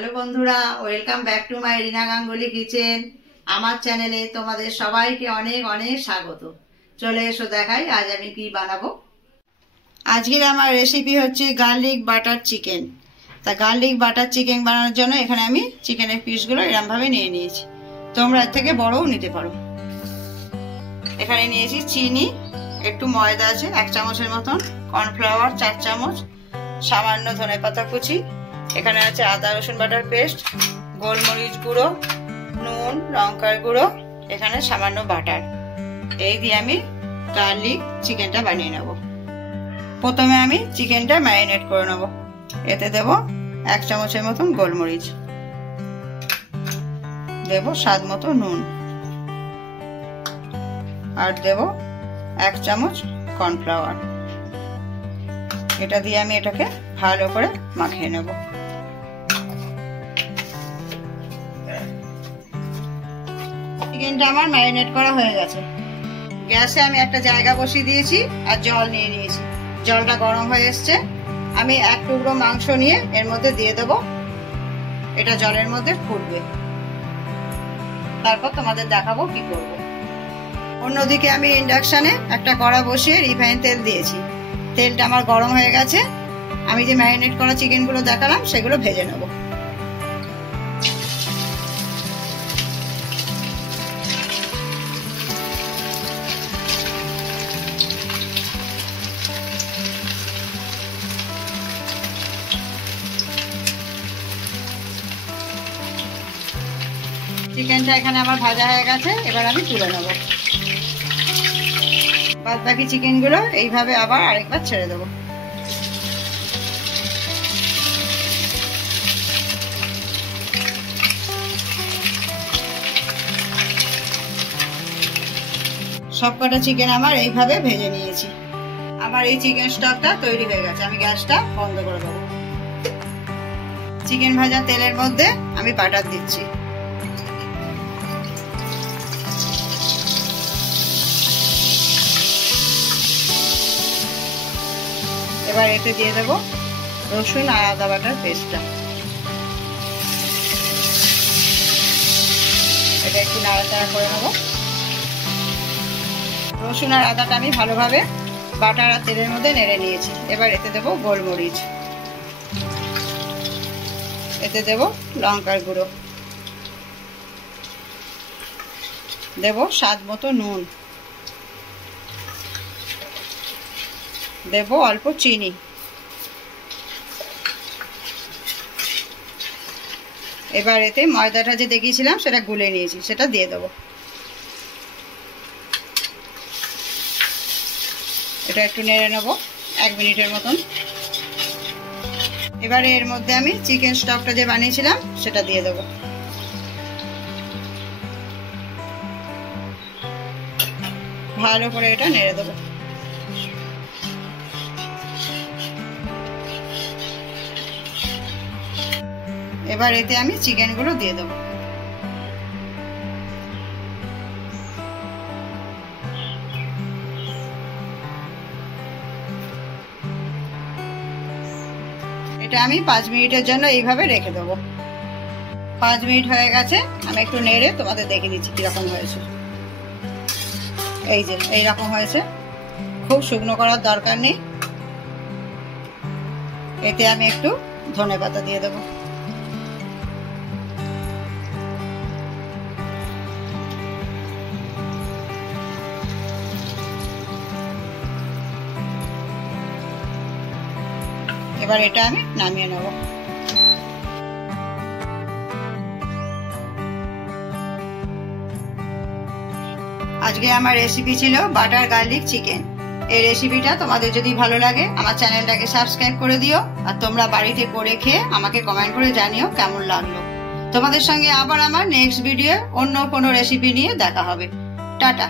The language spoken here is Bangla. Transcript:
হ্যালো বন্ধুরা, welcome back to my Rina Ganguly kitchen. আমার চ্যানেলে তোমাদের সবাইকে অনেক অনেক স্বাগত। চলে এসো দেখাই আজ আমি কি বানাবো। আজকের আমার রেসিপি হচ্ছে গার্লিক বাটার চিকেন। তা গার্লিক বাটার চিকেন বানানোর জন্য এখানে আমি চিকেনের পিসগুলো এরমভাবে নিয়ে নিয়েছি। তোমরা এর থেকে বড়ও নিতে পারো। এখানে নিয়েছি চিনি, একটু ময়দা আছে 1 চামচের মতন, কর্নফ্লাওয়ার 4 চামচ, সামান্য ধনেপাতা কুচি, এখানে আছে আদা রসুন বাটার পেস্ট, গোলমরিচ গুঁড়ো, নুন, লঙ্কার গুঁড়ো, এখানে সামান্য বাটার। এই দিয়ে আমি গার্লিক চিকেনটা বানিয়ে নেব। প্রথমে আমি চিকেনটা ম্যারিনেট করে নেব। এতে দেব 1 চামচের মতন গোলমরিচ, দেব স্বাদ মতো নুন, আর দেব 1 চামচ কর্নফ্লাওয়ার। এটা দিয়ে আমি এটাকে ভালো করে মাখিয়ে নেব। চিকেনটা আমার ম্যারিনেট করা হয়ে গেছে। গ্যাসে আমি একটা জায়গা বসিয়ে দিয়েছি আর জল নিয়ে নিয়েছি। জলটা গরম হয়ে এসছে। আমি 1 টুকরো মাংস নিয়ে এর মধ্যে দিয়ে দেব। এটা জলের মধ্যে ফুটবে, তারপর তোমাদের দেখাবো কি করব। অন্যদিকে আমি ইন্ডাকশনে একটা কড়া বসিয়ে রিফাইন তেল দিয়েছি। তেলটা আমার গরম হয়ে গেছে। আমি যে ম্যারিনেট করা চিকেনগুলো দেখালাম সেগুলো ভেজে নেব। চিকেনটা এখানে আমার ভাজা হয়ে গেছে। এবার আমি তুলে নেব। বাদ বাকি চিকেনগুলো এইভাবে আবার আরেকবার ছেড়ে দেবো। সবকটা চিকেন আমার এইভাবে ভেজে নিয়েছি। আমার এই চিকেন স্টকটা তৈরি হয়ে গেছে। আমি গ্যাসটা বন্ধ করে দেবো। চিকেন ভাজা তেলের মধ্যে আমি বাটার দিচ্ছি। এবার এতে দিয়ে দেবো রসুন আর আদা বাটার পেস্টটা। এটা একটু নাড়াচাড়া করে নেব। রসুন আর আদাটা আমি ভালোভাবে বাটার আর তেলের মধ্যে নেড়ে নিয়েছি। এবার এতে দেবো গোলমরিচ, এতে দেবো লঙ্কার গুঁড়ো, দেবো স্বাদ মতো নুন, দেবো অল্প চিনি। এবার এতে ময়দাটা যে দেখিয়েছিলাম সেটা গুলে নিয়েছি, সেটা দিয়ে দেবো। এটা একটু নেড়ে নেব 1 মিনিটের মতন। এবারে এর মধ্যে আমি চিকেন স্টকটা যে বানিয়েছিলাম সেটা দিয়ে দেবো। ভালো করে এটা নেড়ে দেবো। এবার এতে আমি চিকেনগুলো দিয়ে দেবো। এটা আমি 5 মিনিটের জন্য এইভাবে রেখে দেবো। 5 মিনিট হয়ে গেছে। আমি একটু নেড়ে তোমাদের দেখে দিচ্ছি কিরকম হয়েছে। এই যে এইরকম হয়েছে। খুব শুকনো করার দরকার নেই। এতে আমি একটু ধনেপাতা দিয়ে দেবো। এবার এটা আমি নামিয়ে নেব। আজকে আমার রেসিপি ছিল বাটার গার্লিক চিকেন। এই রেসিপিটা তোমাদের যদি ভালো লাগে আমার চ্যানেলটাকে সাবস্ক্রাইব করে দিও। আর তোমরা বাড়িতে করে খেয়ে আমাকে কমেন্ট করে জানিও কেমন লাগলো। তোমাদের সঙ্গে আবার আমার নেক্সট ভিডিও অন্য কোনো রেসিপি নিয়ে দেখা হবে। টাটা।